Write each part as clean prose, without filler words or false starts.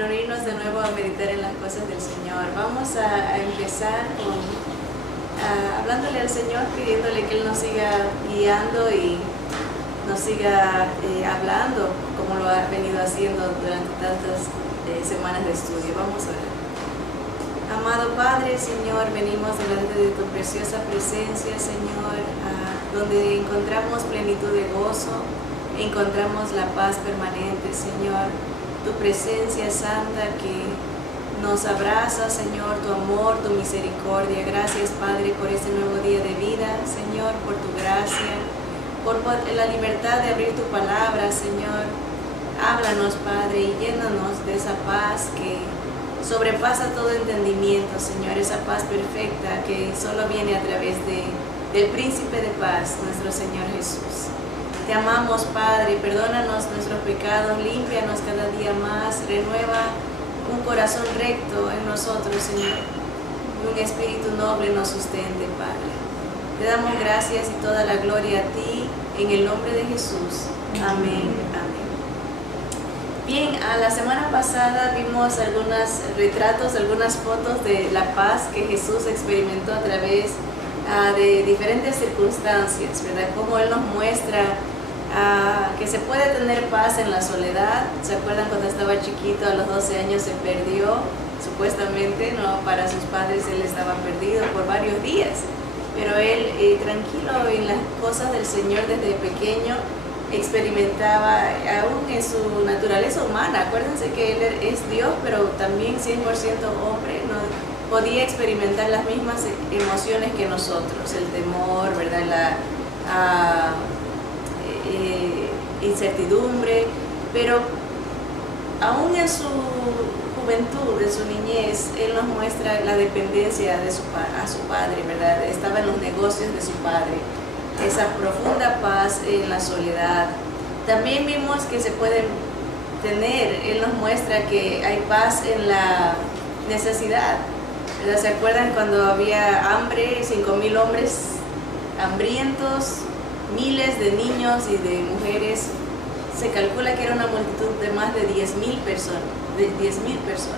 reunirnos de nuevo a meditar en las cosas del Señor. Vamos a empezar hablándole al Señor, pidiéndole que Él nos siga guiando y nos siga hablando como lo ha venido haciendo durante tantas semanas de estudio. Vamos a ver. Amado Padre, Señor, venimos delante de tu preciosa presencia, Señor, donde encontramos plenitud de gozo, encontramos la paz permanente, Señor, tu presencia santa que nos abraza, Señor, tu amor, tu misericordia. Gracias, Padre, por este nuevo día de vida, Señor, por tu gracia, por la libertad de abrir tu palabra, Señor. Háblanos, Padre, y llénanos de esa paz que sobrepasa todo entendimiento, Señor, esa paz perfecta que solo viene a través del Príncipe de Paz, nuestro Señor Jesús. Te amamos, Padre, perdónanos nuestros pecados, límpianos cada día más, renueva un corazón recto en nosotros, Señor, y un espíritu noble nos sustente, Padre. Te damos gracias y toda la gloria a ti, en el nombre de Jesús. Amén. Amén. Bien, la semana pasada vimos algunos retratos, algunas fotos de la paz que Jesús experimentó a través de diferentes circunstancias, ¿verdad? Cómo Él nos muestra que se puede tener paz en la soledad. ¿Se acuerdan cuando estaba chiquito, a los 12 años se perdió? Supuestamente, no, para sus padres Él estaba perdido por varios días, pero Él, tranquilo en las cosas del Señor desde pequeño, experimentaba aún en su naturaleza humana. Acuérdense que Él es Dios, pero también 100% hombre, ¿no? Podía experimentar las mismas emociones que nosotros, el temor, ¿verdad? La incertidumbre, pero aún en su juventud, en su niñez, Él nos muestra la dependencia de a su padre, ¿verdad? Estaba en los negocios de su padre, esa profunda paz en la soledad. También vimos que se puede tener, Él nos muestra que hay paz en la necesidad, ¿verdad? ¿Se acuerdan cuando había hambre, 5,000 hombres hambrientos, miles de niños y de mujeres? Se calcula que era una multitud de más de 10,000 personas.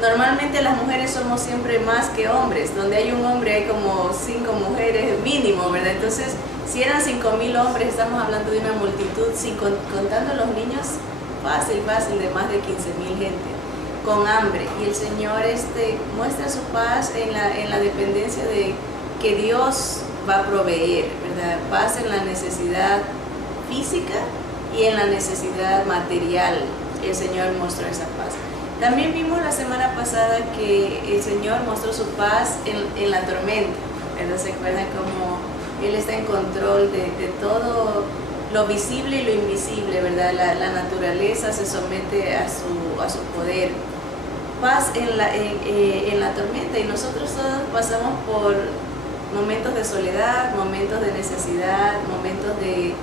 Normalmente las mujeres somos siempre más que hombres. Donde hay un hombre hay como 5 mujeres mínimo, ¿verdad? Entonces, si eran 5,000 hombres, estamos hablando de una multitud, contando los niños, fácil, de más de 15,000 gente con hambre. Y el Señor muestra su paz en la dependencia de que Dios va a proveer, ¿verdad? Paz en la necesidad física y en la necesidad material. El Señor mostró esa paz. También vimos la semana pasada que el Señor mostró su paz en la tormenta, ¿verdad? ¿Se acuerdan cómo Él está en control de todo lo visible y lo invisible, ¿verdad? La naturaleza se somete a su poder. Paz en la tormenta, y nosotros todos pasamos por momentos de soledad, momentos de necesidad, momentos de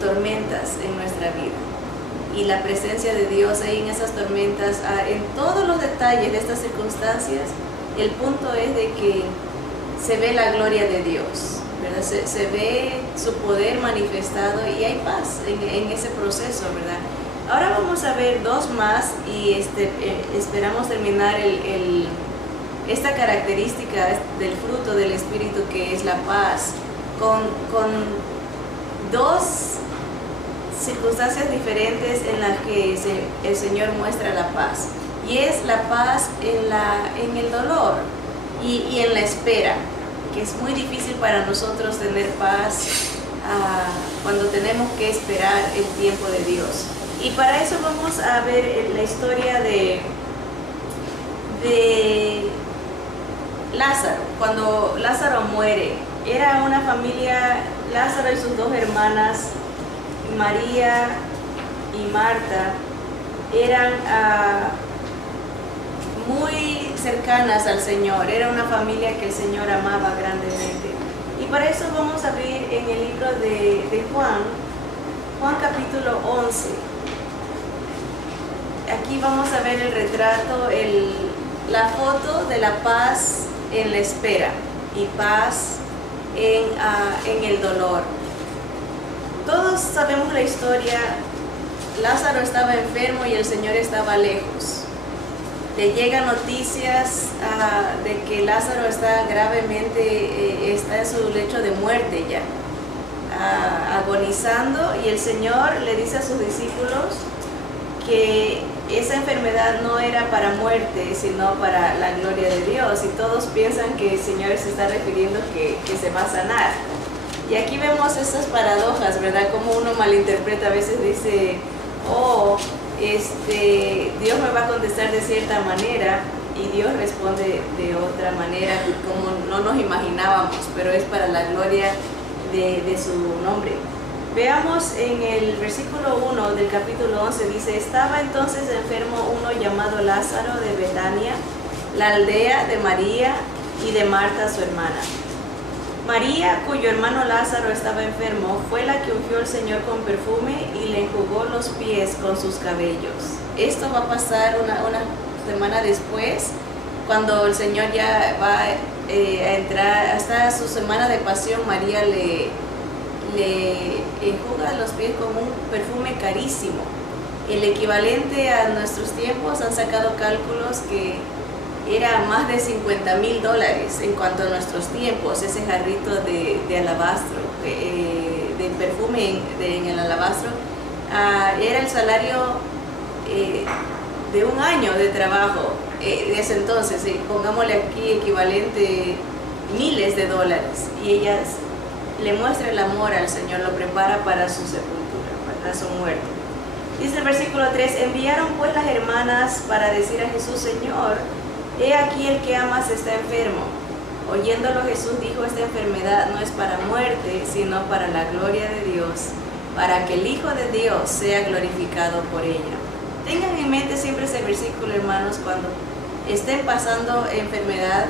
tormentas en nuestra vida. Y la presencia de Dios ahí en esas tormentas, en todos los detalles de estas circunstancias, el punto es de que se ve la gloria de Dios, ¿verdad? Se ve su poder manifestado y hay paz en ese proceso, ¿verdad? Ahora vamos a ver dos más y esperamos terminar esta característica del fruto del Espíritu, que es la paz, con dos circunstancias diferentes en las que el Señor muestra la paz, y es la paz en el dolor y en la espera, que es muy difícil para nosotros tener paz cuando tenemos que esperar el tiempo de Dios. Y para eso vamos a ver la historia de Lázaro. Cuando Lázaro muere, era una familia, Lázaro y sus 2 hermanas, María y Marta, eran muy cercanas al Señor. Era una familia que el Señor amaba grandemente. Y para eso vamos a abrir en el libro de Juan capítulo 11. Aquí vamos a ver el retrato, la foto de la paz en la espera y paz en el dolor. Todos sabemos la historia Lázaro estaba enfermo y el Señor estaba lejos. Le llegan noticias de que Lázaro está gravemente, está en su lecho de muerte ya, agonizando, y el Señor le dice a sus discípulos que esa enfermedad no era para muerte, sino para la gloria de Dios, y todos piensan que el Señor se está refiriendo que se va a sanar. Y aquí vemos esas paradojas, ¿verdad? Como uno malinterpreta, a veces dice, Dios me va a contestar de cierta manera, y Dios responde de otra manera, como no nos imaginábamos, pero es para la gloria de su nombre. Veamos en el versículo 1 del capítulo 11, dice: estaba entonces enfermo uno llamado Lázaro de Betania, la aldea de María y de Marta su hermana. María, cuyo hermano Lázaro estaba enfermo, fue la que ungió al Señor con perfume y le enjugó los pies con sus cabellos. Esto va a pasar una semana después, cuando el Señor ya va a entrar hasta su semana de pasión. María le enjuga los pies con un perfume carísimo. El equivalente a nuestros tiempos, han sacado cálculos que era más de $50,000 en cuanto a nuestros tiempos, ese jarrito de alabastro, de perfume en el alabastro. Era el salario de un año de trabajo de ese entonces, pongámosle aquí equivalente miles de dólares, y ellas le muestra el amor al Señor, lo prepara para su sepultura, para su muerte. Dice el versículo 3: enviaron pues las hermanas para decir a Jesús: Señor, he aquí el que amas está enfermo. Oyéndolo Jesús dijo: esta enfermedad no es para muerte, sino para la gloria de Dios, para que el Hijo de Dios sea glorificado por ella. Tengan en mente siempre ese versículo, hermanos, cuando estén pasando enfermedad.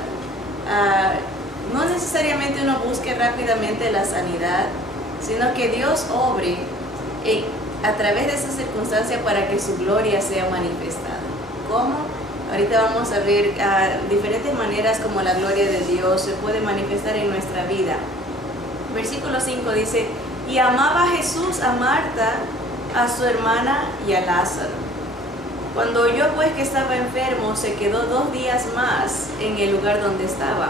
No necesariamente uno busque rápidamente la sanidad, sino que Dios obre a través de esa circunstancia para que su gloria sea manifestada. ¿Cómo? Ahorita vamos a ver diferentes maneras como la gloria de Dios se puede manifestar en nuestra vida. Versículo 5 dice: y amaba Jesús a Marta, a su hermana y a Lázaro. Cuando oyó pues que estaba enfermo, se quedó 2 días más en el lugar donde estaba.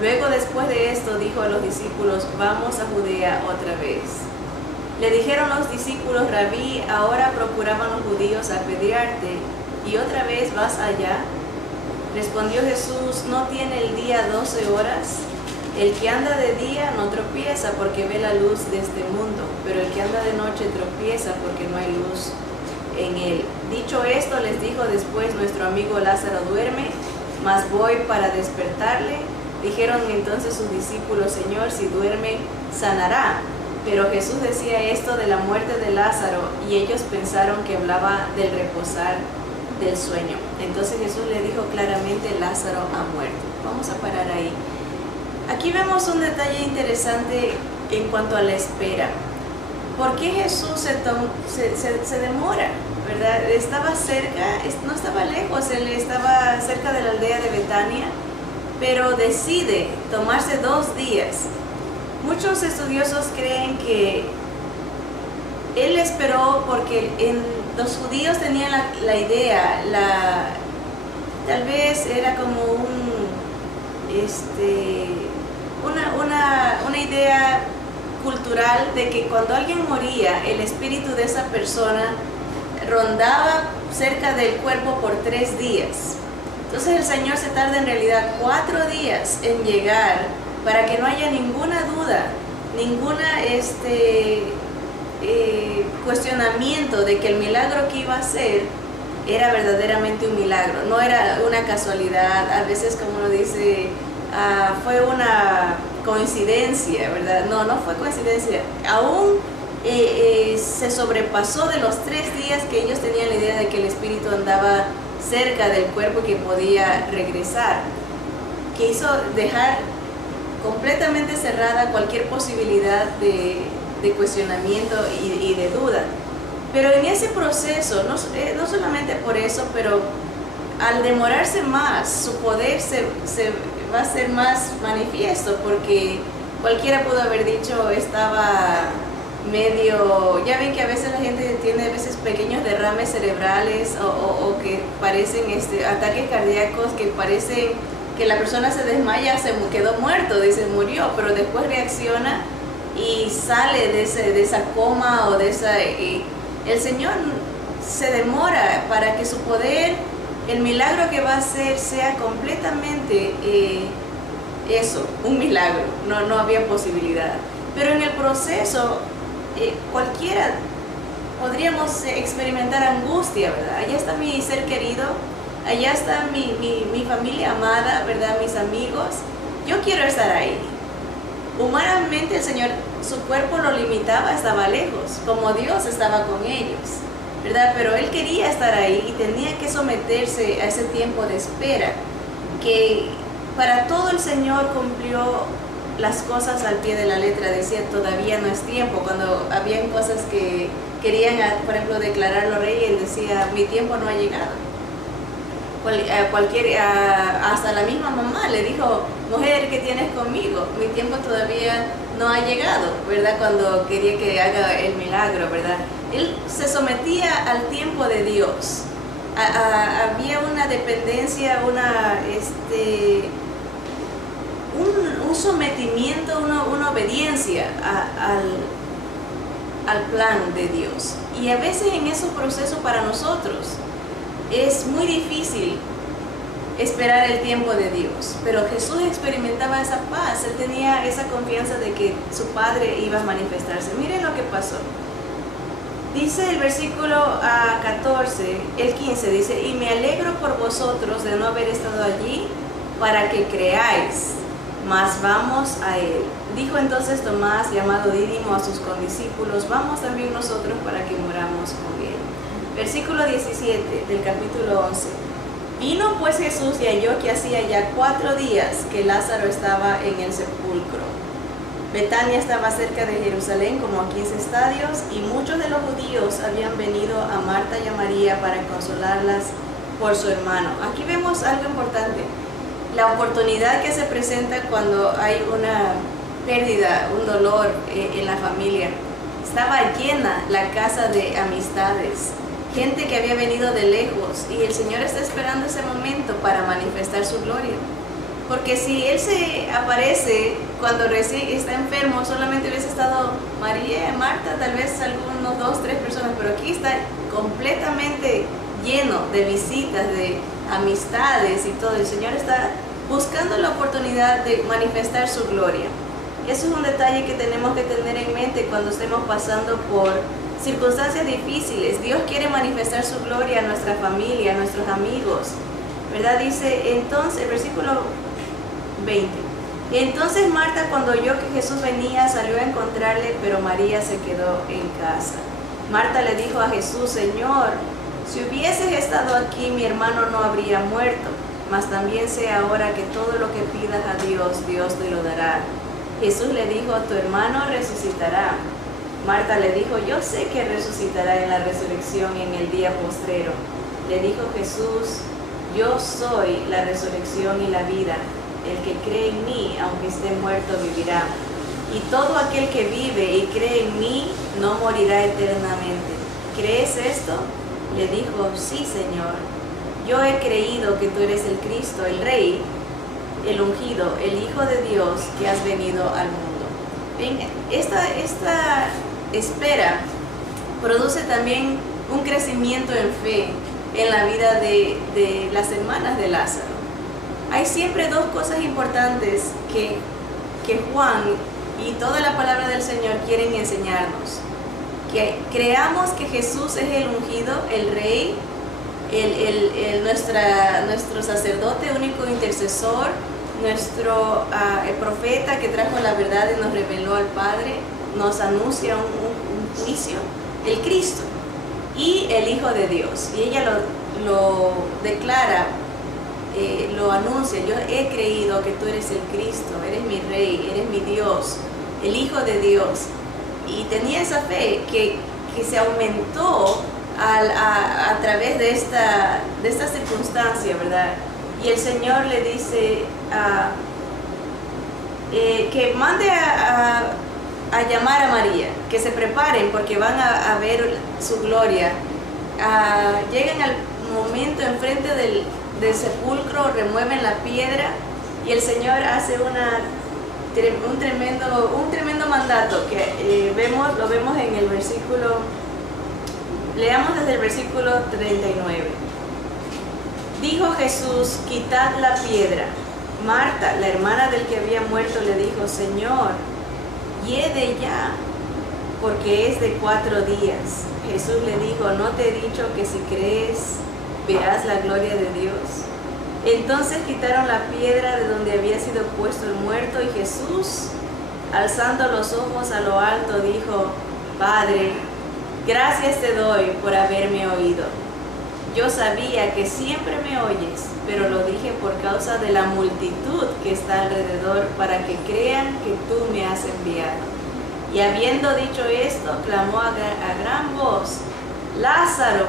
Luego, después de esto, dijo a los discípulos: vamos a Judea otra vez. Le dijeron los discípulos: Rabí, ahora procuraban los judíos apedrearte, ¿y otra vez vas allá? Respondió Jesús: ¿no tiene el día 12 horas? El que anda de día no tropieza porque ve la luz de este mundo, pero el que anda de noche tropieza porque no hay luz en él. Dicho esto, les dijo después: nuestro amigo Lázaro duerme, mas voy para despertarle. Dijeron entonces sus discípulos: Señor, si duerme, sanará. Pero Jesús decía esto de la muerte de Lázaro, y ellos pensaron que hablaba del reposar del sueño. Entonces Jesús le dijo claramente: Lázaro ha muerto. Vamos a parar ahí. Aquí vemos un detalle interesante en cuanto a la espera. ¿Por qué Jesús se demora? ¿Verdad? Estaba cerca, no estaba lejos, él estaba cerca de la aldea de Betania, pero decide tomarse 2 días. Muchos estudiosos creen que él esperó porque los judíos tenían la idea, tal vez era como una idea cultural de que cuando alguien moría, el espíritu de esa persona rondaba cerca del cuerpo por 3 días. Entonces el Señor se tarda en realidad 4 días en llegar, para que no haya ninguna duda, ninguna cuestionamiento de que el milagro que iba a hacer era verdaderamente un milagro, no era una casualidad. A veces, como uno dice, fue una coincidencia, ¿verdad? No fue coincidencia. Aún se sobrepasó de los 3 días que ellos tenían la idea de que el espíritu andaba cerca del cuerpo y que podía regresar, que hizo dejar completamente cerrada cualquier posibilidad de cuestionamiento y de duda. Pero en ese proceso, no solamente por eso, pero al demorarse más, su poder va a ser más manifiesto, porque cualquiera pudo haber dicho estaba medio, ya ven que a veces la gente tiene pequeños derrames cerebrales o que parecen ataques cardíacos que parecen que la persona se desmaya, quedó muerto, dice murió, pero después reacciona y sale de esa coma o de esa... el Señor se demora para que su poder, el milagro que va a hacer sea completamente un milagro, no había posibilidad. Pero en el proceso cualquiera podríamos experimentar angustia, ¿verdad? Allá está mi ser querido, allá está mi familia amada, ¿verdad? Mis amigos, yo quiero estar ahí. Humanamente el Señor, su cuerpo lo limitaba, estaba lejos, como Dios estaba con ellos, ¿verdad? Pero Él quería estar ahí y tenía que someterse a ese tiempo de espera, que para todo el Señor cumplió las cosas al pie de la letra. Decía, todavía no es tiempo, cuando habían cosas que querían, por ejemplo, declararlo rey, Él decía, mi tiempo no ha llegado. Hasta la misma mamá le dijo, mujer, ¿qué tienes conmigo? Mi tiempo todavía no ha llegado, ¿verdad? Cuando quería que haga el milagro, ¿verdad? Él se sometía al tiempo de Dios. Había una dependencia, un sometimiento, una obediencia al plan de Dios. Y a veces en esos procesos para nosotros es muy difícil esperar el tiempo de Dios, pero Jesús experimentaba esa paz, Él tenía esa confianza de que su Padre iba a manifestarse. Miren lo que pasó. Dice el versículo 14, el 15, dice, y me alegro por vosotros de no haber estado allí para que creáis, mas vamos a Él. Dijo entonces Tomás, llamado Dídimo, a sus condiscípulos, vamos también nosotros para que muramos con Él. Versículo 17 del capítulo 11. Vino pues Jesús y halló que hacía ya 4 días que Lázaro estaba en el sepulcro. Betania estaba cerca de Jerusalén, como a 15 estadios, y muchos de los judíos habían venido a Marta y a María para consolarlas por su hermano. Aquí vemos algo importante, la oportunidad que se presenta cuando hay una pérdida, un dolor en la familia. Estaba llena la casa de amistades, gente que había venido de lejos, y el Señor está esperando ese momento para manifestar su gloria. Porque si Él se aparece cuando recién está enfermo, solamente hubiese estado María, Marta, tal vez algunos 2, 3 personas, pero aquí está completamente lleno de visitas, de amistades y todo. El Señor está buscando la oportunidad de manifestar su gloria. Eso es un detalle que tenemos que tener en mente cuando estemos pasando por circunstancias difíciles. Dios quiere manifestar su gloria a nuestra familia, a nuestros amigos, ¿verdad? Dice entonces, el versículo 20. Entonces Marta, cuando oyó que Jesús venía, salió a encontrarle, pero María se quedó en casa. Marta le dijo a Jesús, Señor, si hubieses estado aquí, mi hermano no habría muerto, mas también sé ahora que todo lo que pidas a Dios, Dios te lo dará. Jesús le dijo, tu hermano resucitará. Marta le dijo, yo sé que resucitará en la resurrección en el día postrero. Le dijo Jesús, yo soy la resurrección y la vida. El que cree en mí, aunque esté muerto, vivirá. Y todo aquel que vive y cree en mí, no morirá eternamente. ¿Crees esto? Le dijo, sí, Señor. Yo he creído que tú eres el Cristo, el Rey, el ungido, el Hijo de Dios que has venido al mundo. Ven, esta espera produce también un crecimiento en fe en la vida de las hermanas de Lázaro. Hay siempre 2 cosas importantes que Juan y toda la palabra del Señor quieren enseñarnos. Que creamos que Jesús es el ungido, el Rey, nuestro sacerdote, único intercesor, el profeta que trajo la verdad y nos reveló al Padre, nos anuncia un juicio, el Cristo y el Hijo de Dios. Y ella lo declara, lo anuncia, yo he creído que tú eres el Cristo, eres mi Rey, eres mi Dios, el Hijo de Dios. Y tenía esa fe que se aumentó a través de esta circunstancia, ¿verdad? Y el Señor le dice que mande a llamar a María, que se preparen porque van a ver su gloria llegan al momento enfrente del sepulcro, remueven la piedra y el Señor hace un tremendo mandato que lo vemos en el versículo, leamos desde el versículo 39. Dijo Jesús: quitad la piedra. Marta, la hermana del que había muerto, le dijo: Señor, hiede ya, porque es de 4 días. Jesús le dijo: ¿no te he dicho que si crees verás la gloria de Dios? Entonces quitaron la piedra de donde había sido puesto el muerto, y Jesús, alzando los ojos a lo alto, dijo: Padre, gracias te doy por haberme oído. Yo sabía que siempre me oyes, pero lo dije por causa de la multitud que está alrededor, para que crean que tú me has enviado. Y habiendo dicho esto, clamó a gran voz: Lázaro,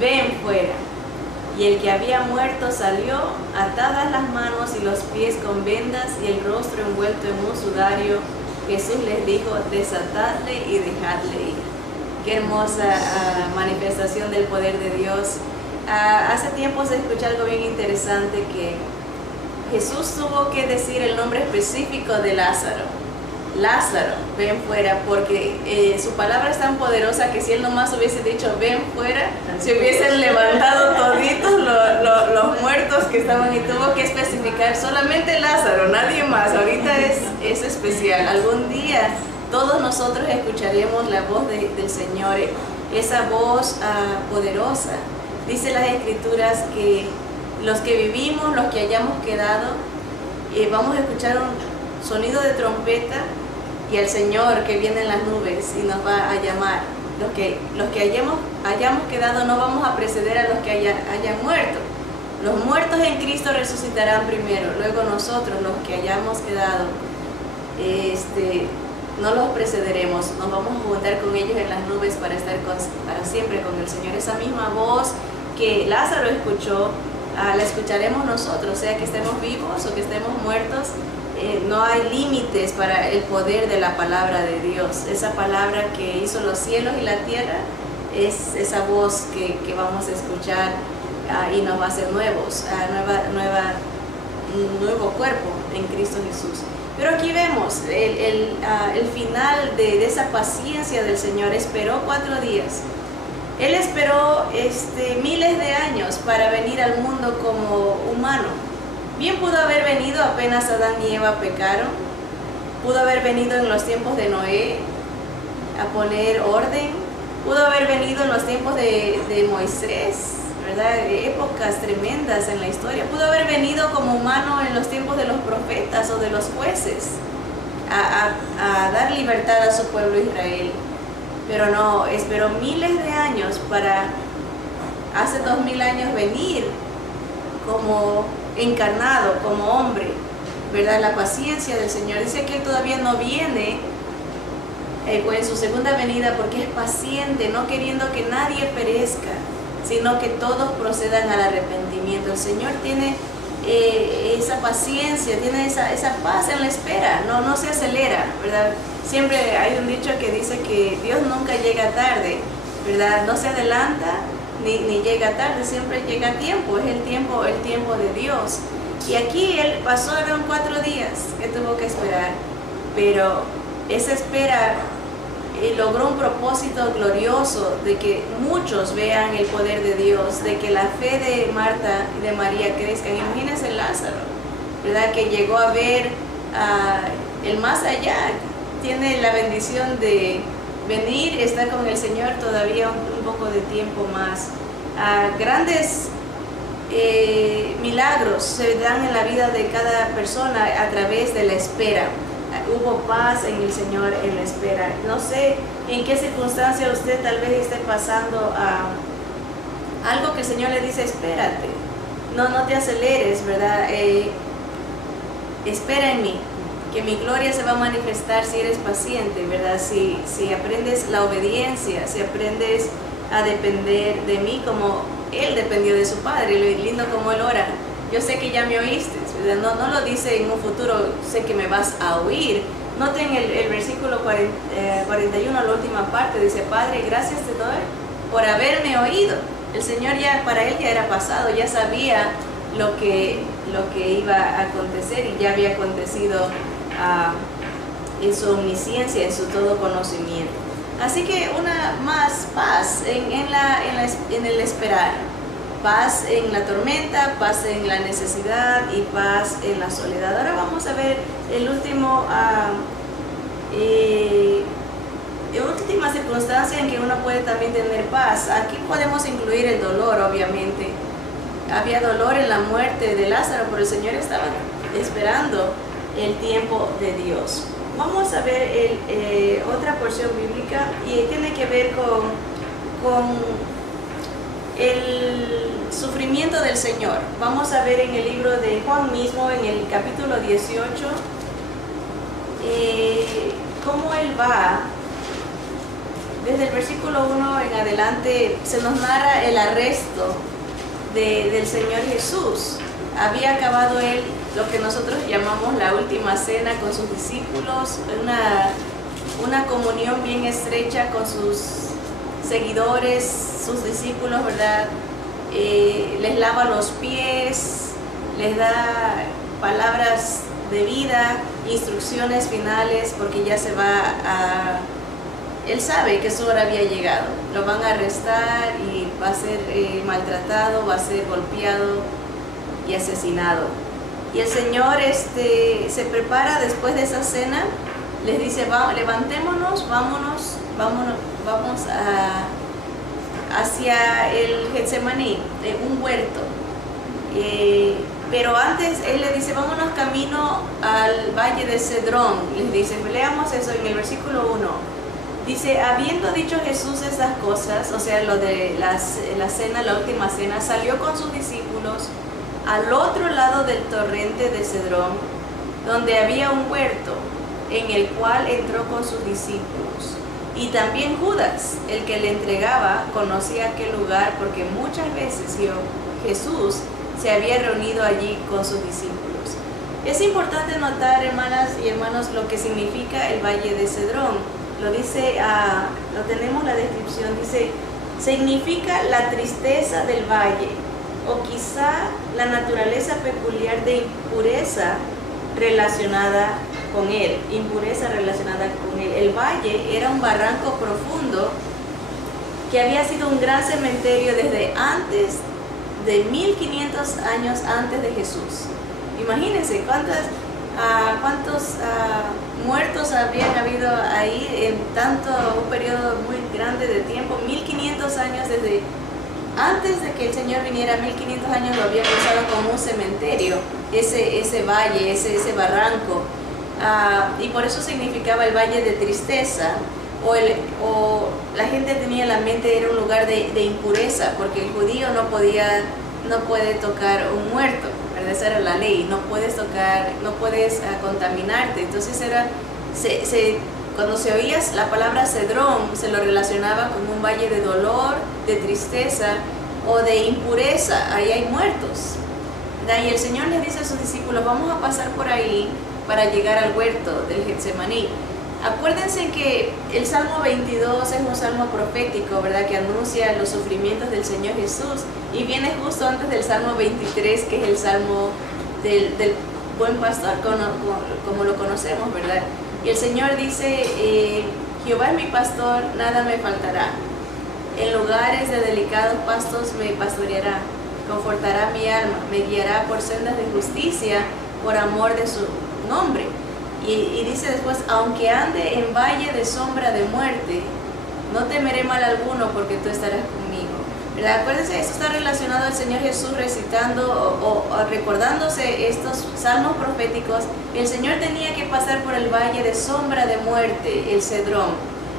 ven fuera. Y el que había muerto salió, atadas las manos y los pies con vendas y el rostro envuelto en un sudario. Jesús les dijo: desatadle y dejadle ir. Qué hermosa manifestación del poder de Dios. Hace tiempo se escuchó algo bien interesante, que Jesús tuvo que decir el nombre específico de Lázaro. Lázaro, ven fuera, porque su palabra es tan poderosa que si él nomás hubiese dicho ven fuera, se hubiesen levantado toditos los muertos que estaban, y tuvo que especificar solamente Lázaro, nadie más. Ahorita es especial. Algún día todos nosotros escucharemos la voz del Señor, esa voz poderosa. Dice las Escrituras que los que vivimos, los que hayamos quedado, vamos a escuchar un sonido de trompeta, y al Señor que viene en las nubes y nos va a llamar. Los que hayamos quedado no vamos a preceder a los que hayan muerto. Los muertos en Cristo resucitarán primero, luego nosotros, los que hayamos quedado, no los precederemos, nos vamos a juntar con ellos en las nubes para estar para siempre con el Señor. Esa misma voz que Lázaro escuchó, la escucharemos nosotros, sea que estemos vivos o que estemos muertos. No hay límites para el poder de la palabra de Dios. Esa palabra que hizo los cielos y la tierra es esa voz que vamos a escuchar, y nos va a hacer nuevos, nuevo cuerpo en Cristo Jesús. Pero aquí vemos el final de esa paciencia del Señor. Esperó 4 días. Él esperó miles de años para venir al mundo como humano. Bien pudo haber venido apenas Adán y Eva pecaron. Pudo haber venido en los tiempos de Noé a poner orden. Pudo haber venido en los tiempos de Moisés, ¿verdad? Épocas tremendas en la historia. Pudo haber venido como humano en los tiempos de los profetas o de los jueces a dar libertad a su pueblo Israel. Pero no, esperó miles de años para hace 2000 años venir como encarnado, como hombre, ¿verdad? La paciencia del Señor. Dice que Él todavía no viene en su segunda venida, porque es paciente, no queriendo que nadie perezca, sino que todos procedan al arrepentimiento. El Señor tiene esa paciencia, tiene esa paz en la espera, no se acelera, ¿verdad? Siempre hay un dicho que dice que Dios nunca llega tarde, ¿verdad? No se adelanta ni llega tarde, siempre llega a tiempo, es el tiempo de Dios. Y aquí Él pasaron 4 días que tuvo que esperar, pero esa espera logró un propósito glorioso de que muchos vean el poder de Dios, de que la fe de Marta y de María crezca. Imagínense Lázaro, ¿verdad? Que llegó a ver el más allá, tiene la bendición de venir, estar con el Señor todavía un poco de tiempo más. Grandes milagros se dan en la vida de cada persona a través de la espera. Hubo paz en el Señor en la espera. No sé en qué circunstancia usted tal vez esté pasando algo que el Señor le dice: espérate, no te aceleres, ¿verdad? Espera en mí, que mi gloria se va a manifestar si eres paciente, ¿verdad? Si aprendes la obediencia, si aprendes a depender de mí como Él dependió de su Padre. Lo lindo como Él ora: yo sé que ya me oíste, ¿verdad? No lo dice en un futuro, sé que me vas a oír. Noten el versículo 41, la última parte, dice: Padre, gracias te doy por haberme oído. El Señor ya, para él ya era pasado, ya sabía lo que iba a acontecer y ya había acontecido en su omnisciencia, en su todo conocimiento. Así que una más paz en el esperar, paz en la tormenta, paz en la necesidad y paz en la soledad. Ahora vamos a ver el último última circunstancia en que uno puede también tener paz. Aquí podemos incluir el dolor, obviamente. Había dolor en la muerte de Lázaro, pero el Señor estaba esperando el tiempo de Dios. Vamos a ver otra porción bíblica y tiene que ver con el sufrimiento del Señor. Vamos a ver en el libro de Juan mismo, en el capítulo 18, cómo Él va. Desde el versículo 1 en adelante se nos narra el arresto del Señor Jesús. Había acabado Él lo que nosotros llamamos la última cena con sus discípulos, una comunión bien estrecha con sus seguidores, sus discípulos, ¿verdad? Les lava los pies, les da palabras de vida, instrucciones finales, porque ya se va a... Él sabe que su hora había llegado, lo van a arrestar y va a ser maltratado, va a ser golpeado y asesinado. Y el Señor se prepara después de esa cena, les dice, levantémonos, vamos hacia el Getsemaní, un huerto. Pero antes Él le dice, vámonos camino al valle de Cedrón. Les dice, leamos eso en el versículo 1. Dice, habiendo dicho Jesús estas cosas, o sea, lo de la cena, la última cena, salió con sus discípulos al otro lado del torrente de Cedrón, donde había un huerto, en el cual entró con sus discípulos. Y también Judas, el que le entregaba, conocía aquel lugar, porque muchas veces Jesús se había reunido allí con sus discípulos. Es importante notar, hermanas y hermanos, lo que significa el valle de Cedrón. Lo dice, lo tenemos la descripción, dice, significa la tristeza del valle, o quizá la naturaleza peculiar de impureza relacionada con él, El valle era un barranco profundo que había sido un gran cementerio desde antes de 1500 años antes de Jesús. Imagínense cuántos muertos habían habido ahí en un periodo muy grande de tiempo. 1500 años desde antes de que el Señor viniera, 1500 años lo había usado como un cementerio, ese valle, ese barranco, y por eso significaba el valle de tristeza, o la gente tenía en la mente era un lugar de impureza, porque el judío no puede tocar un muerto. Esa era la ley, no puedes tocar, no puedes contaminarte. Entonces cuando se oía la palabra Cedrón, se lo relacionaba con un valle de dolor, de tristeza o de impureza. Ahí hay muertos. Y el Señor les dice a sus discípulos, vamos a pasar por ahí para llegar al huerto del Getsemaní. Acuérdense que el Salmo 22 es un salmo profético, ¿verdad?, que anuncia los sufrimientos del Señor Jesús, y viene justo antes del Salmo 23, que es el Salmo del buen pastor, como lo conocemos, ¿verdad? Y el Señor dice, Jehová es mi pastor, nada me faltará. En lugares de delicados pastos me pastoreará, confortará mi alma, me guiará por sendas de justicia, por amor de su nombre. Y dice después, aunque ande en valle de sombra de muerte, no temeré mal alguno, porque tú estarás conmigo. ¿Verdad? Acuérdense, esto está relacionado al Señor Jesús recitando o recordándose estos salmos proféticos. El Señor tenía que pasar por el valle de sombra de muerte, el Cedrón,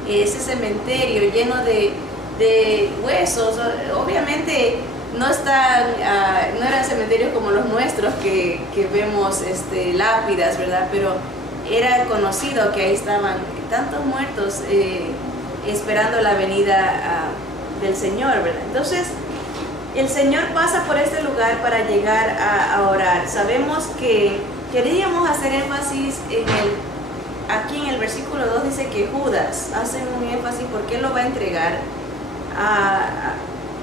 ese cementerio lleno de huesos. Obviamente no eran cementerios como los nuestros que vemos lápidas, ¿verdad? Pero era conocido que ahí estaban tantos muertos esperando la venida del Señor, ¿verdad? Entonces, el Señor pasa por este lugar para llegar a orar. Sabemos que queríamos hacer énfasis aquí en el versículo 2, dice que Judas hace un énfasis porque Él lo va a entregar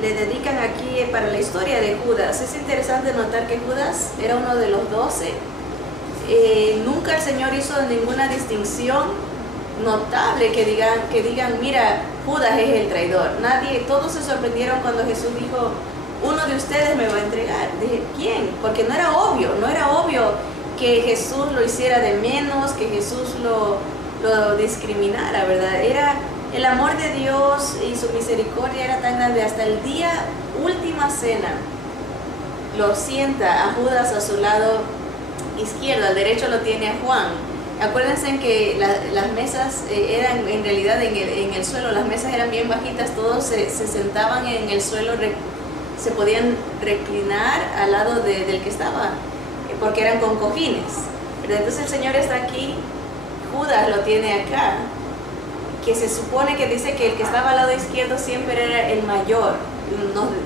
le dedican aquí para la historia de Judas. Es interesante notar que Judas era uno de los 12. Nunca el Señor hizo ninguna distinción notable que digan, mira, Judas es el traidor. Todos se sorprendieron cuando Jesús dijo, uno de ustedes me va a entregar. Dije, ¿quién? Porque no era obvio que Jesús lo hiciera de menos, que Jesús lo discriminara, ¿verdad? Era el amor de Dios y su misericordia era tan grande. Hasta el día última cena lo sienta a Judas a su lado izquierdo, al derecho lo tiene a Juan. Acuérdense que las mesas eran en realidad en el suelo, las mesas eran bien bajitas, todos se sentaban en el suelo, se podían reclinar al lado del que estaba, porque eran con cojines, ¿verdad? Entonces el Señor está aquí, Judas lo tiene acá, que se supone que dice que el que estaba al lado izquierdo siempre era el mayor.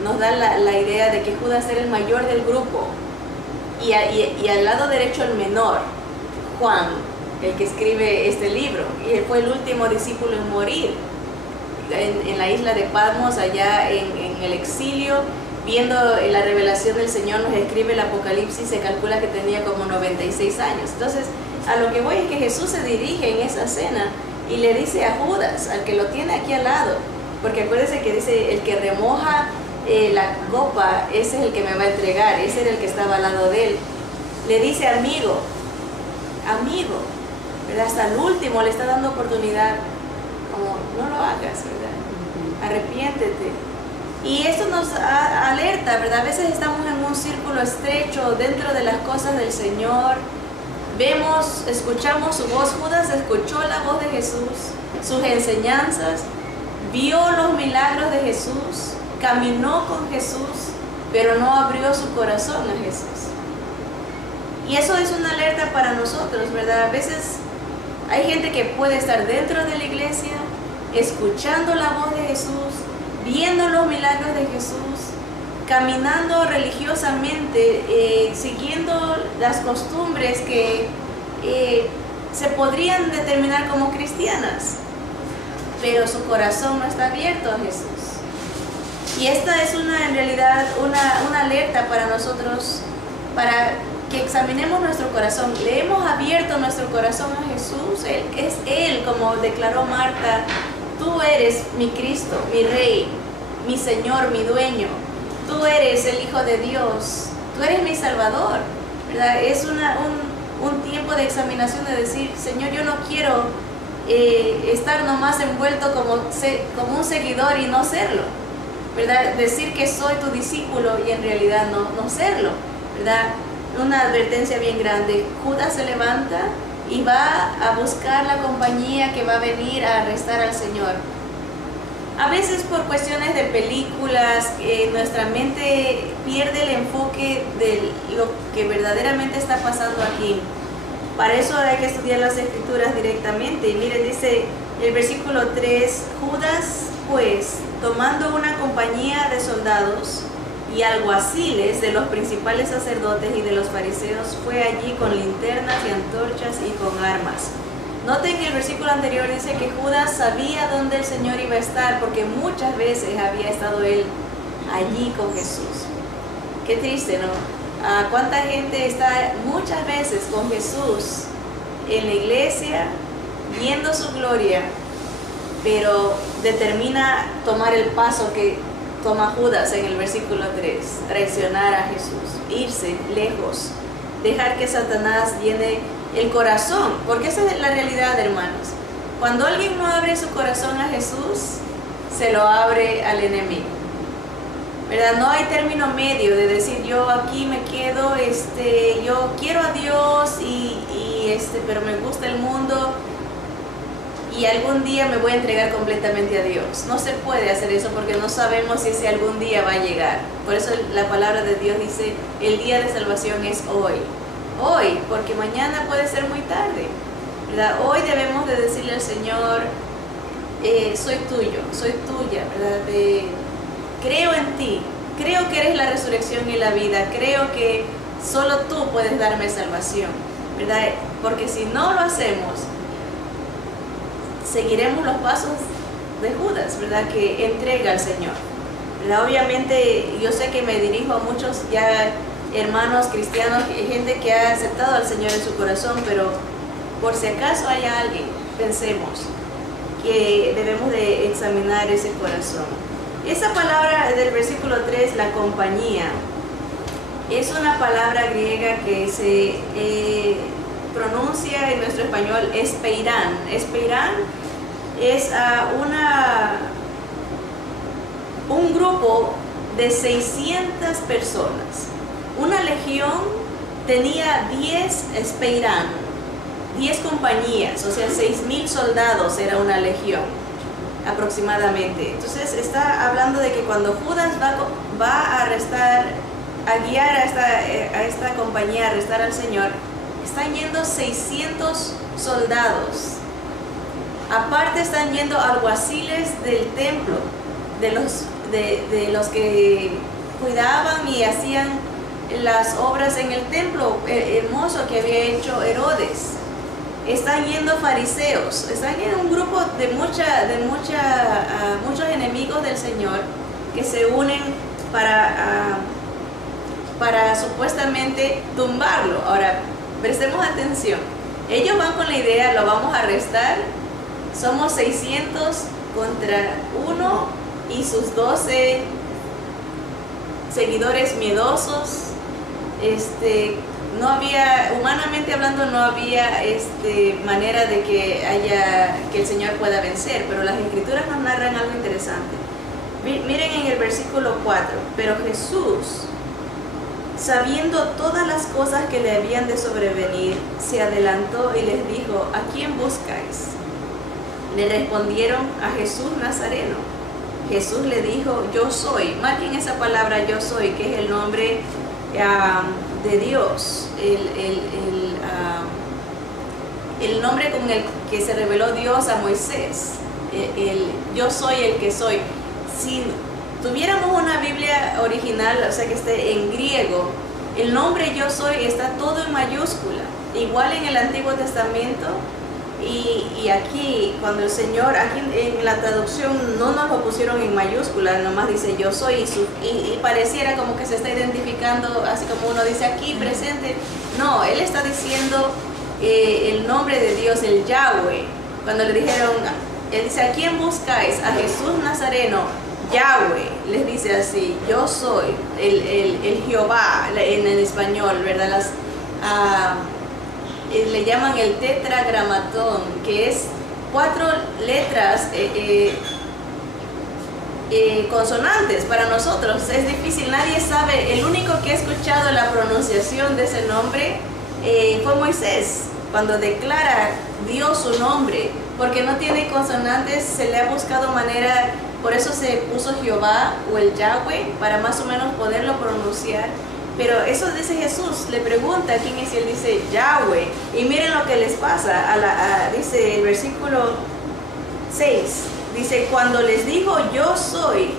Nos da la idea de que Judas era el mayor del grupo, y al lado derecho el menor, Juan, el que escribe este libro, y él fue el último discípulo en morir en la isla de Patmos, allá en el exilio, viendo la revelación del Señor. Nos escribe el Apocalipsis, se calcula que tenía como 96 años. Entonces, a lo que voy es que Jesús se dirige en esa cena y le dice a Judas, al que lo tiene aquí al lado, porque acuérdense que dice, el que remoja la copa, ese es el que me va a entregar, ese era el que estaba al lado de él. Le dice, amigo, ¿verdad? Hasta el último le está dando oportunidad, como, no lo hagas, ¿verdad? Arrepiéntete. Y esto nos alerta, ¿verdad? A veces estamos en un círculo estrecho dentro de las cosas del Señor. Escuchamos su voz. Judas escuchó la voz de Jesús, sus enseñanzas, vio los milagros de Jesús, caminó con Jesús, pero no abrió su corazón a Jesús. Y eso es una alerta para nosotros, ¿verdad? A veces hay gente que puede estar dentro de la iglesia, escuchando la voz de Jesús, viendo los milagros de Jesús, caminando religiosamente, siguiendo las costumbres que se podrían determinar como cristianas, pero su corazón no está abierto a Jesús. Y esta es en realidad una alerta para nosotros, para que examinemos nuestro corazón. Le hemos abierto nuestro corazón a Jesús. Es Él, como declaró Marta, tú eres mi Cristo, mi Rey, mi Señor, mi Dueño. Tú eres el Hijo de Dios, tú eres mi Salvador, ¿verdad? Es un tiempo de examinación, de decir, Señor, yo no quiero estar nomás envuelto como un seguidor y no serlo, ¿verdad? Decir que soy tu discípulo y en realidad no serlo, ¿verdad? Una advertencia bien grande. Judas se levanta y va a buscar la compañía que va a venir a arrestar al Señor. A veces por cuestiones de películas, nuestra mente pierde el enfoque de lo que verdaderamente está pasando aquí. Para eso hay que estudiar las Escrituras directamente. Y miren, dice el versículo 3, Judas, pues, tomando una compañía de soldados y alguaciles de los principales sacerdotes y de los fariseos, fue allí con linternas y antorchas y con armas. Noten que el versículo anterior dice que Judas sabía dónde el Señor iba a estar, porque muchas veces había estado él allí con Jesús. Qué triste, ¿no? ¿Cuánta gente está muchas veces con Jesús en la iglesia, viendo su gloria, pero determina tomar el paso que toma Judas en el versículo 3, traicionar a Jesús, irse lejos, dejar que Satanás llene el corazón, porque esa es la realidad, hermanos. Cuando alguien no abre su corazón a Jesús, se lo abre al enemigo, ¿verdad? No hay término medio de decir, yo aquí me quedo, yo quiero a Dios pero me gusta el mundo y algún día me voy a entregar completamente a Dios. No se puede hacer eso porque no sabemos si ese algún día va a llegar. Por eso la palabra de Dios dice, el día de salvación es hoy. Hoy, porque mañana puede ser muy tarde, ¿verdad? Hoy debemos de decirle al Señor, soy tuyo, soy tuya, ¿verdad? Creo en ti, creo que eres la resurrección y la vida, creo que solo tú puedes darme salvación, ¿verdad? Porque si no lo hacemos, seguiremos los pasos de Judas, ¿verdad? Que entrega al Señor, ¿verdad? Obviamente yo sé que me dirijo a muchos ya hermanos cristianos, gente que ha aceptado al Señor en su corazón, pero por si acaso hay alguien, pensemos que debemos de examinar ese corazón. Esa palabra del versículo 3, la compañía, es una palabra griega que se pronuncia en nuestro español espeirán. Espeirán es un grupo de 600 personas. Una legión tenía 10 espeirán, 10 compañías, o sea, 6,000 soldados era una legión aproximadamente. Entonces está hablando de que cuando Judas va a arrestar, a guiar a esta compañía a arrestar al Señor, están yendo 600 soldados. Aparte están yendo alguaciles del templo, de los que cuidaban y hacían las obras en el templo hermoso que había hecho Herodes. Están yendo fariseos, están en un grupo de muchos enemigos del Señor que se unen para supuestamente tumbarlo. Ahora, prestemos atención. Ellos van con la idea, lo vamos a arrestar. Somos 600 contra 1 y sus 12 seguidores miedosos. No había, humanamente hablando, no había manera de que el Señor pueda vencer, pero las Escrituras nos narran algo interesante. Miren en el versículo 4, pero Jesús, sabiendo todas las cosas que le habían de sobrevenir, se adelantó y les dijo: ¿a quién buscáis? Le respondieron: a Jesús Nazareno. Jesús le dijo: yo soy. Marquen esa palabra yo soy, que es el nombre de Dios, el nombre con el que se reveló Dios a Moisés. Yo soy el que soy. Si tuviéramos una Biblia original, o sea que esté en griego, el nombre yo soy está todo en mayúscula, igual en el Antiguo Testamento. Y aquí, cuando el Señor, aquí en la traducción no nos lo pusieron en mayúscula, nomás dice yo soy, y pareciera como que se está identificando, así como uno dice aquí presente. No, Él está diciendo el nombre de Dios, el Yahweh. Cuando le dijeron, Él dice: ¿a quién buscáis? A Jesús Nazareno. Yahweh les dice así: yo soy el Jehová en el español, ¿verdad? Le llaman el tetragramatón, que es 4 letras consonantes. Para nosotros es difícil, nadie sabe. El único que ha escuchado la pronunciación de ese nombre fue Moisés, cuando declara Dios su nombre, porque no tiene consonantes. Se le ha buscado manera, por eso se puso Jehová o el Yahweh, para más o menos poderlo pronunciar. Pero eso dice Jesús, le pregunta quién es, y él dice Yahweh. Y miren lo que les pasa, dice el versículo 6, dice: cuando les dijo yo soy,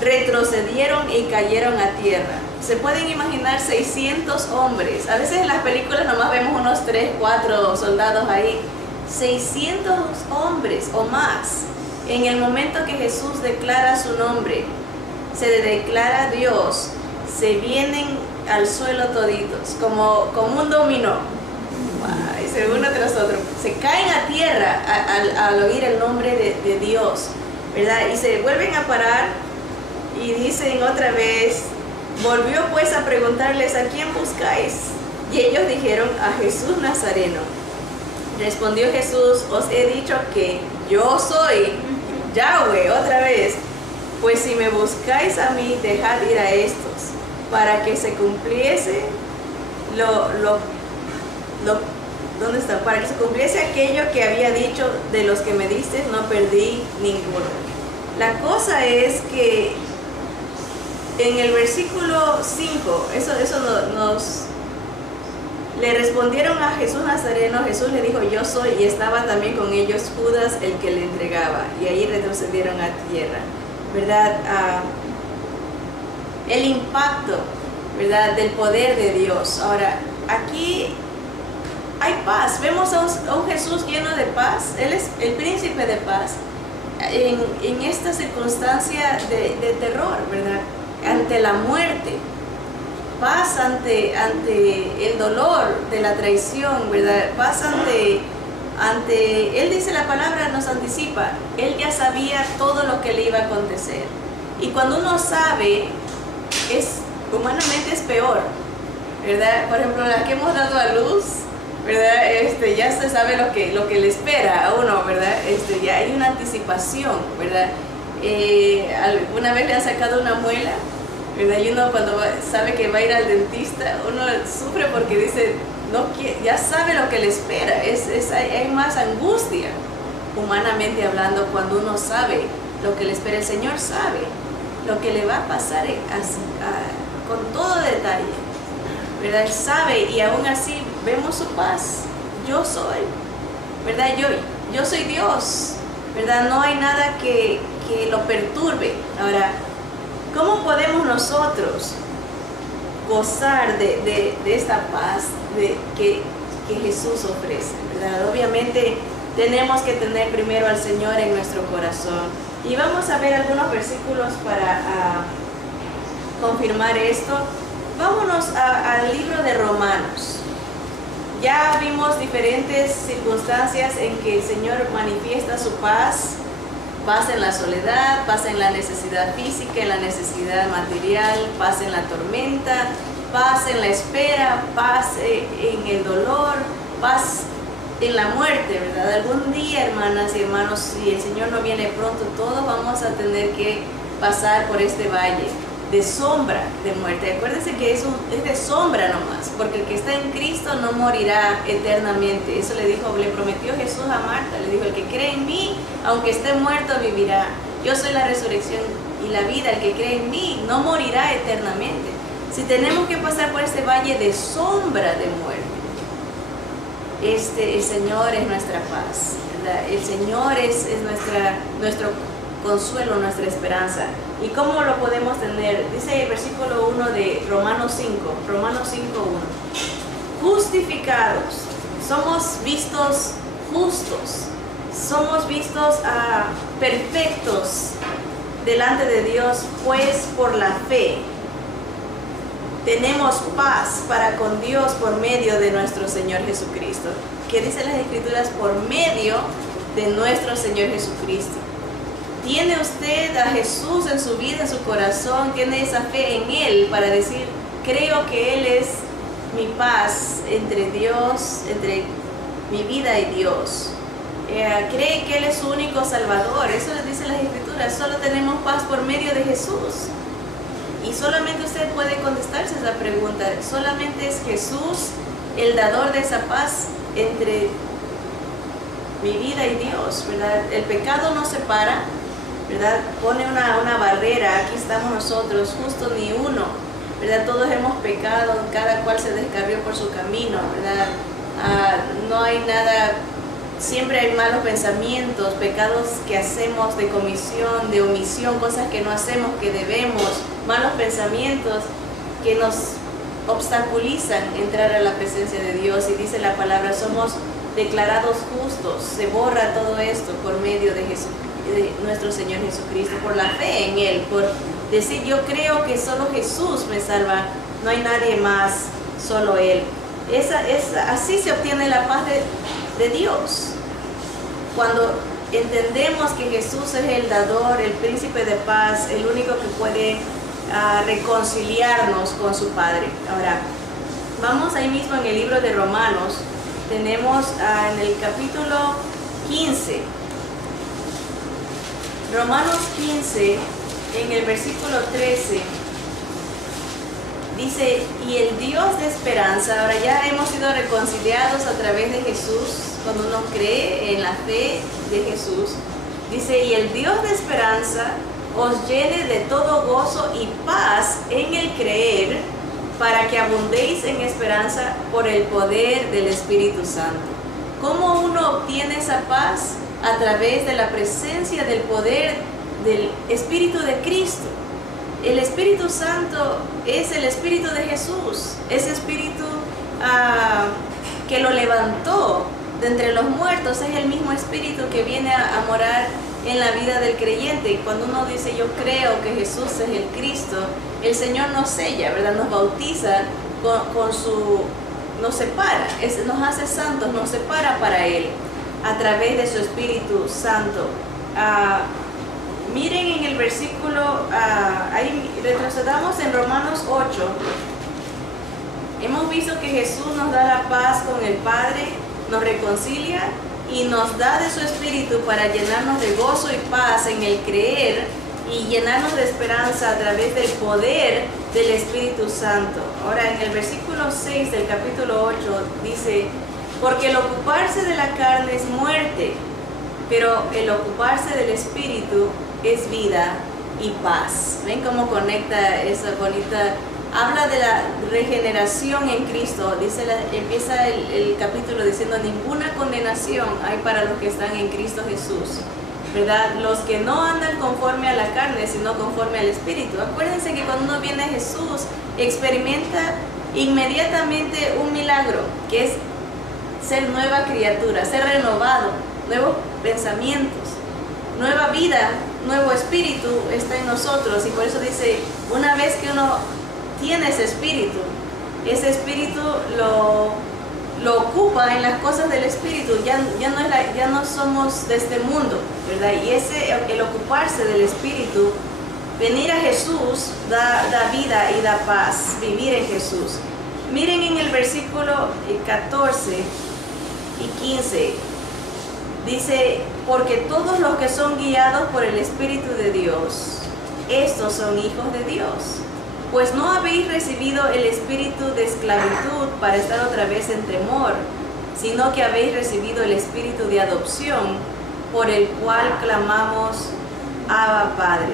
retrocedieron y cayeron a tierra. Se pueden imaginar 600 hombres. A veces en las películas nomás vemos unos 3, 4 soldados ahí. 600 hombres o más. En el momento que Jesús declara su nombre, se declara Dios, se vienen al suelo toditos, como un dominó, y se uno tras otro, se caen a tierra al oír el nombre de Dios, ¿verdad? Y se vuelven a parar y dicen otra vez: volvió pues a preguntarles: ¿a quién buscáis? Y ellos dijeron: a Jesús Nazareno. Respondió Jesús: os he dicho que yo soy Yahweh. Otra vez: pues si me buscáis a mí, dejad ir a estos, para que se cumpliese ¿dónde está? Para que se cumpliese aquello que había dicho: de los que me diste no perdí ninguno. La cosa es que en el versículo 5, eso le respondieron a Jesús Nazareno. Jesús le dijo: yo soy, y estaba también con ellos Judas, el que le entregaba. Y ahí retrocedieron a tierra, ¿verdad? El impacto, ¿verdad?, del poder de Dios. Ahora, aquí hay paz. Vemos a un Jesús lleno de paz. Él es el príncipe de paz. en esta circunstancia de terror, ¿verdad? Ante la muerte, paz ante el dolor de la traición, ¿verdad? Paz ante, él dice, la palabra nos anticipa, él ya sabía todo lo que le iba a acontecer. Y cuando uno sabe, humanamente es peor, ¿verdad? Por ejemplo, las que hemos dado a luz, ¿verdad? Ya se sabe lo que le espera a uno, ¿verdad? Ya hay una anticipación, ¿verdad? Alguna vez le han sacado una muela, ¿verdad? Y uno cuando sabe que va a ir al dentista, uno sufre porque dice, ya sabe lo que le espera, hay más angustia, humanamente hablando, cuando uno sabe lo que le espera. El Señor sabe lo que le va a pasar con todo detalle, ¿verdad? Él sabe, y aún así vemos su paz. Yo soy, ¿verdad? Yo soy Dios, ¿verdad? No hay nada que lo perturbe. Ahora, ¿cómo podemos nosotros gozar de esta paz que Jesús ofrece, ¿verdad? Obviamente tenemos que tener primero al Señor en nuestro corazón. Y vamos a ver algunos versículos para confirmar esto. Vámonos al libro de Romanos. Ya vimos diferentes circunstancias en que el Señor manifiesta su paz. Paz en la soledad, paz en la necesidad física, en la necesidad material, paz en la tormenta, paz en la espera, paz en el dolor, paz en la muerte, ¿verdad? Algún día, hermanas y hermanos, si el Señor no viene pronto, todos vamos a tener que pasar por este valle de sombra de muerte. Acuérdense que es de sombra nomás, porque el que está en Cristo no morirá eternamente. Eso le prometió Jesús a Marta, le dijo, el que cree en mí, aunque esté muerto, vivirá. Yo soy la resurrección y la vida, el que cree en mí no morirá eternamente. Si tenemos que pasar por este valle de sombra de muerte, el Señor es nuestra paz, ¿verdad? El Señor es nuestro consuelo, nuestra esperanza. ¿Y cómo lo podemos tener? Dice el versículo 1 de Romanos 5, Romanos 5:1. Justificados, somos vistos justos, somos vistos perfectos delante de Dios, pues por la fe tenemos paz para con Dios por medio de nuestro Señor Jesucristo. ¿Qué dicen las Escrituras? Por medio de nuestro Señor Jesucristo. ¿Tiene usted a Jesús en su vida, en su corazón? ¿Tiene esa fe en Él para decir, creo que Él es mi paz entre Dios, entre mi vida y Dios? ¿Cree que Él es su único Salvador? Eso les dice las Escrituras. Solo tenemos paz por medio de Jesús. Y solamente usted puede contestarse esa pregunta. Solamente es Jesús el dador de esa paz entre mi vida y Dios, ¿verdad? El pecado nos separa, ¿verdad? Pone una barrera. Aquí estamos nosotros, justo ni uno, ¿verdad? Todos hemos pecado, cada cual se descarrió por su camino, ¿verdad? No hay nada, siempre hay malos pensamientos, pecados que hacemos de comisión, de omisión, cosas que no hacemos, que debemos, malos pensamientos que nos obstaculizan entrar a la presencia de Dios. Y dice la palabra, somos declarados justos, se borra todo esto por medio de nuestro Señor Jesucristo, por la fe en Él, por decir, yo creo que solo Jesús me salva, no hay nadie más, solo Él. Así se obtiene la paz de Dios. Cuando entendemos que Jesús es el dador, el príncipe de paz, el único que puede reconciliarnos con su Padre. Ahora, vamos ahí mismo en el libro de Romanos, tenemos en el capítulo 15, Romanos 15, en el versículo 13, dice, y el Dios de esperanza, ahora ya hemos sido reconciliados a través de Jesús, cuando uno cree en la fe de Jesús, dice, y el Dios de esperanza os llene de todo gozo y paz en el creer, para que abundéis en esperanza por el poder del Espíritu Santo. ¿Cómo uno obtiene esa paz? A través de la presencia del poder del Espíritu de Cristo. El Espíritu Santo es el Espíritu de Jesús, ese Espíritu que lo levantó de entre los muertos, es el mismo Espíritu que viene a morar en la vida del creyente. Y cuando uno dice yo creo que Jesús es el Cristo, el Señor nos sella, ¿verdad? Nos bautiza con su, nos separa, nos hace santos, nos separa para Él a través de su Espíritu Santo. Miren en el versículo, ahí retrocedamos en Romanos 8. Hemos visto que Jesús nos da la paz con el Padre, nos reconcilia y nos da de su Espíritu para llenarnos de gozo y paz en el creer y llenarnos de esperanza a través del poder del Espíritu Santo. Ahora en el versículo 6 del capítulo 8 dice, porque el ocuparse de la carne es muerte, pero el ocuparse del Espíritu es vida y paz. ¿Ven cómo conecta esa bonita? Habla de la regeneración en Cristo. Empieza el capítulo diciendo, ninguna condenación hay para los que están en Cristo Jesús, ¿verdad? Los que no andan conforme a la carne, sino conforme al Espíritu. Acuérdense que cuando uno viene a Jesús, experimenta inmediatamente un milagro, que es ser nueva criatura, ser renovado, nuevos pensamientos, nueva vida, nuevo espíritu está en nosotros. Y por eso dice, una vez que uno tiene ese espíritu lo ocupa en las cosas del Espíritu, ya no somos de este mundo, ¿verdad? Y el ocuparse del Espíritu, venir a Jesús da vida y da paz, vivir en Jesús. Miren en el versículo 14 y 15, dice, porque todos los que son guiados por el Espíritu de Dios, estos son hijos de Dios. Pues no habéis recibido el espíritu de esclavitud para estar otra vez en temor, sino que habéis recibido el espíritu de adopción, por el cual clamamos, Abba, Padre.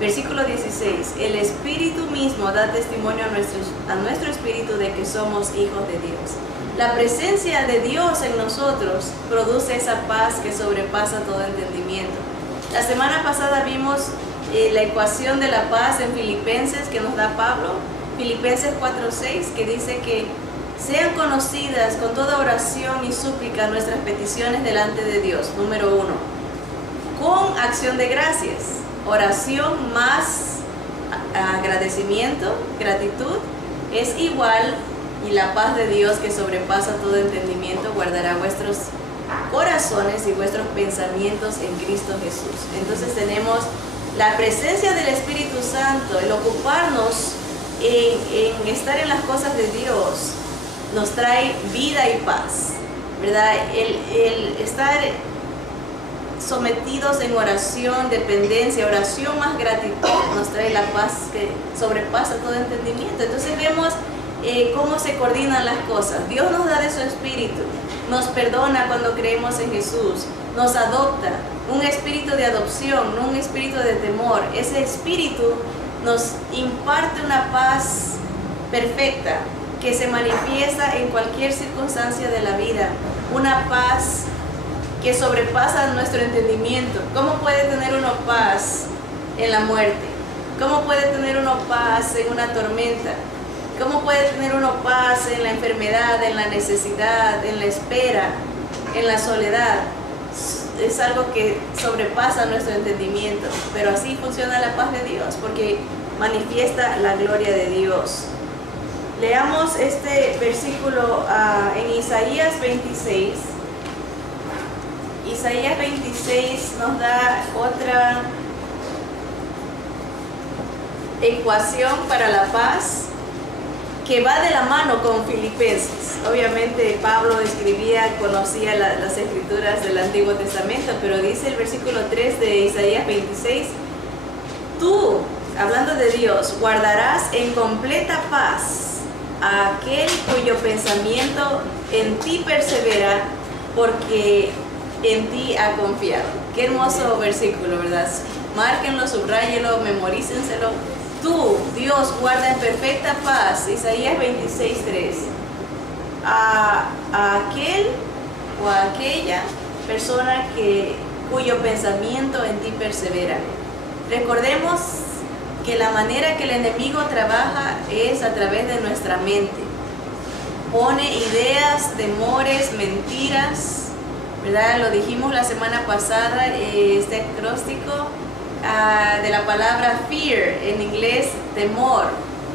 Versículo 16, el Espíritu mismo da testimonio a nuestro espíritu de que somos hijos de Dios. La presencia de Dios en nosotros produce esa paz que sobrepasa todo entendimiento. La semana pasada vimos la ecuación de la paz en Filipenses que nos da Pablo, Filipenses 4:6, que dice que sean conocidas con toda oración y súplica nuestras peticiones delante de Dios. Número 1, con acción de gracias, oración más agradecimiento, gratitud, es igual, y la paz de Dios que sobrepasa todo entendimiento guardará vuestros corazones y vuestros pensamientos en Cristo Jesús. Entonces tenemos la presencia del Espíritu Santo, el ocuparnos en estar en las cosas de Dios, nos trae vida y paz, ¿verdad? El estar sometidos en oración, dependencia, oración más gratitud, nos trae la paz que sobrepasa todo entendimiento. Entonces vemos cómo se coordinan las cosas. Dios nos da de su Espíritu, nos perdona cuando creemos en Jesús, nos adopta, un espíritu de adopción, no un espíritu de temor. Ese espíritu nos imparte una paz perfecta que se manifiesta en cualquier circunstancia de la vida, una paz que sobrepasa nuestro entendimiento. ¿Cómo puede tener uno paz en la muerte? ¿Cómo puede tener uno paz en una tormenta? ¿Cómo puede tener uno paz en la enfermedad, en la necesidad, en la espera, en la soledad? Es algo que sobrepasa nuestro entendimiento, pero así funciona la paz de Dios, porque manifiesta la gloria de Dios. Leamos este versículo en Isaías 26. Isaías 26 nos da otra ecuación para la paz que va de la mano con Filipenses. Obviamente Pablo conocía las escrituras del Antiguo Testamento, pero dice el versículo 3 de Isaías 26, tú, hablando de Dios, guardarás en completa paz a aquel cuyo pensamiento en ti persevera, porque en ti ha confiado. Qué hermoso versículo, ¿verdad? Márquenlo, subrayenlo, memorícenselo. Tú, Dios, guarda en perfecta paz, Isaías 26:3, a aquel o a aquella persona cuyo pensamiento en ti persevera. Recordemos que la manera que el enemigo trabaja es a través de nuestra mente. Pone ideas, temores, mentiras, ¿verdad? Lo dijimos la semana pasada, este acróstico de la palabra fear, en inglés temor,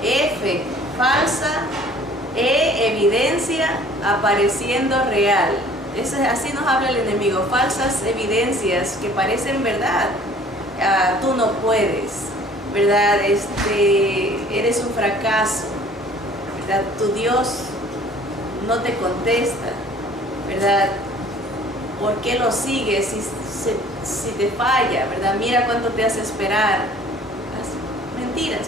F, falsa, E, evidencia, apareciendo real. Así nos habla el enemigo, falsas evidencias que parecen verdad. Tú no puedes, ¿verdad? Eres un fracaso, ¿verdad? Tu Dios no te contesta, ¿verdad? ¿Por qué lo sigues si te falla, ¿verdad? Mira cuánto te hace esperar. Mentiras.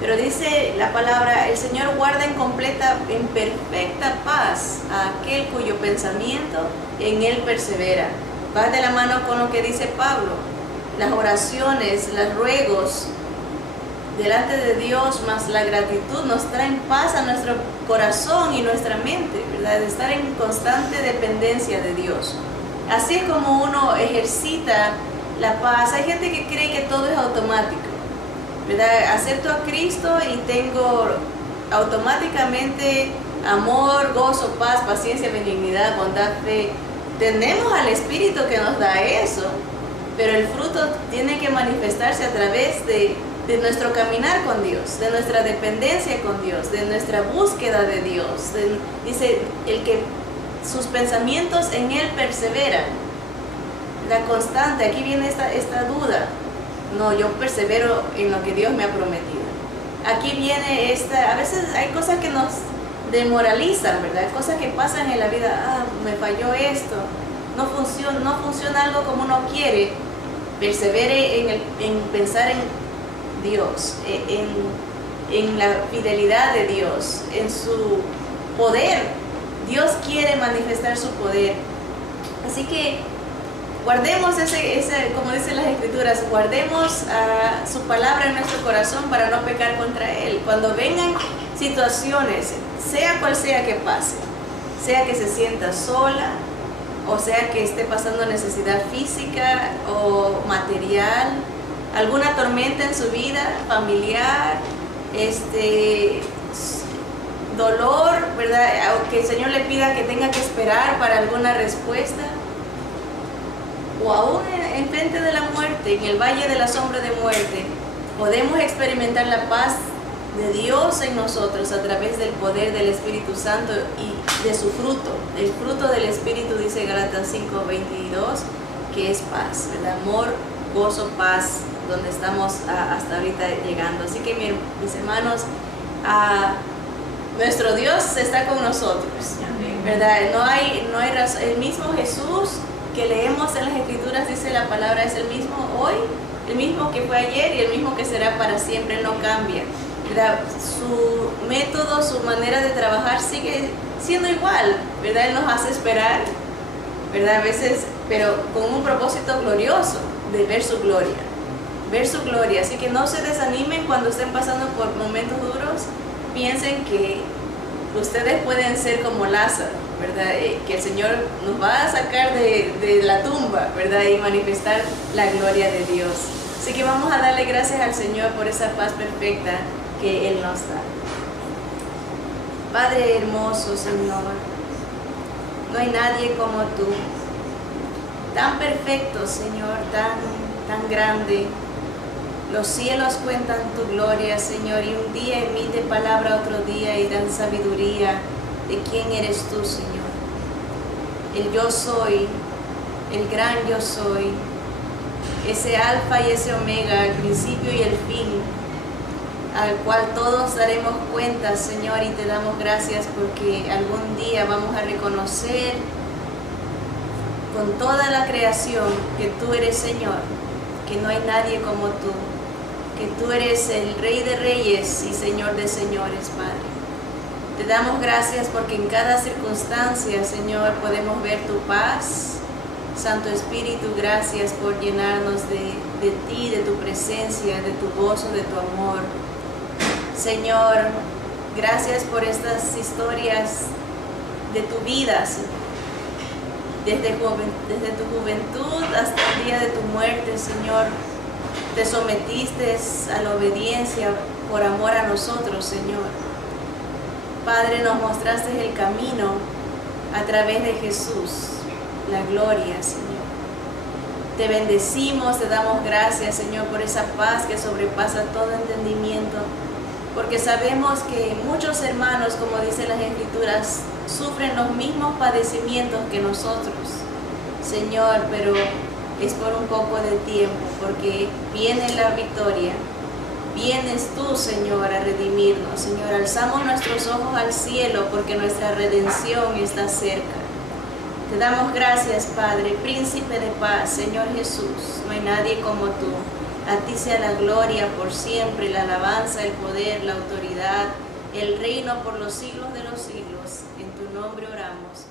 Pero dice la palabra, el Señor guarda en perfecta paz a aquel cuyo pensamiento en Él persevera. Va de la mano con lo que dice Pablo. Las oraciones, los ruegos delante de Dios, más la gratitud, nos traen paz a nuestro corazón y nuestra mente, ¿verdad? De estar en constante dependencia de Dios. Así es como uno ejercita la paz. Hay gente que cree que todo es automático, ¿verdad? Acepto a Cristo y tengo automáticamente amor, gozo, paz, paciencia, benignidad, bondad, fe. Tenemos al Espíritu que nos da eso, pero el fruto tiene que manifestarse a través de nuestro caminar con Dios, de nuestra dependencia con Dios, de nuestra búsqueda de Dios. Dice, el que sus pensamientos en Él perseveran. La constante, aquí viene esta duda. No, yo persevero en lo que Dios me ha prometido. Aquí viene a veces hay cosas que nos demoralizan, ¿verdad? Cosas que pasan en la vida. Me falló esto, no funciona algo como uno quiere. Persevere en pensar en Dios, en la fidelidad de Dios, en su poder. Dios quiere manifestar su poder. Así que guardemos como dicen las Escrituras, guardemos su palabra en nuestro corazón para no pecar contra Él. Cuando vengan situaciones, sea cual sea que pase, sea que se sienta sola, o sea que esté pasando necesidad física o material, alguna tormenta en su vida familiar, dolor, ¿verdad? O que el Señor le pida que tenga que esperar para alguna respuesta, o aún en frente de la muerte, en el valle de la sombra de muerte, podemos experimentar la paz de Dios en nosotros a través del poder del Espíritu Santo y de su fruto. El fruto del Espíritu, dice Gálatas 5:22, que es paz, ¿verdad? Amor, gozo, paz, donde estamos hasta ahorita llegando. Así que mis hermanos, nuestro Dios está con nosotros, ¿verdad? No hay razón. El mismo Jesús que leemos en las Escrituras, dice la palabra, es el mismo hoy, el mismo que fue ayer y el mismo que será para siempre, no cambia, ¿verdad? Su método, su manera de trabajar sigue siendo igual, ¿verdad? Él nos hace esperar, ¿verdad? A veces, pero con un propósito glorioso de ver su gloria. Así que no se desanimen cuando estén pasando por momentos duros. Piensen que ustedes pueden ser como Lázaro, ¿verdad? Que el Señor nos va a sacar de la tumba, ¿verdad? Y manifestar la gloria de Dios. Así que vamos a darle gracias al Señor por esa paz perfecta que Él nos da. Padre hermoso, Señor, no hay nadie como tú, tan perfecto, Señor, tan grande. Los cielos cuentan tu gloria, Señor, y un día emite palabra otro día y dan sabiduría de quién eres tú, Señor. El yo soy, el gran yo soy, ese alfa y ese omega, el principio y el fin, al cual todos daremos cuenta, Señor, y te damos gracias porque algún día vamos a reconocer con toda la creación que tú eres Señor, que no hay nadie como tú, que tú eres el Rey de Reyes y Señor de Señores, Padre. Te damos gracias porque en cada circunstancia, Señor, podemos ver tu paz. Santo Espíritu, gracias por llenarnos de ti, de tu presencia, de tu gozo, de tu amor. Señor, gracias por estas historias de tu vida, Señor. Desde tu juventud hasta el día de tu muerte, Señor, te sometiste a la obediencia por amor a nosotros, Señor. Padre, nos mostraste el camino a través de Jesús, la gloria, Señor. Te bendecimos, te damos gracias, Señor, por esa paz que sobrepasa todo entendimiento, porque sabemos que muchos hermanos, como dicen las Escrituras, sufren los mismos padecimientos que nosotros, Señor, pero es por un poco de tiempo, porque viene la victoria. Vienes tú, Señor, a redimirnos. Señor, alzamos nuestros ojos al cielo porque nuestra redención está cerca. Te damos gracias, Padre, Príncipe de paz, Señor Jesús. No hay nadie como tú. A ti sea la gloria por siempre, la alabanza, el poder, la autoridad, el reino por los siglos de los siglos. En tu nombre oramos.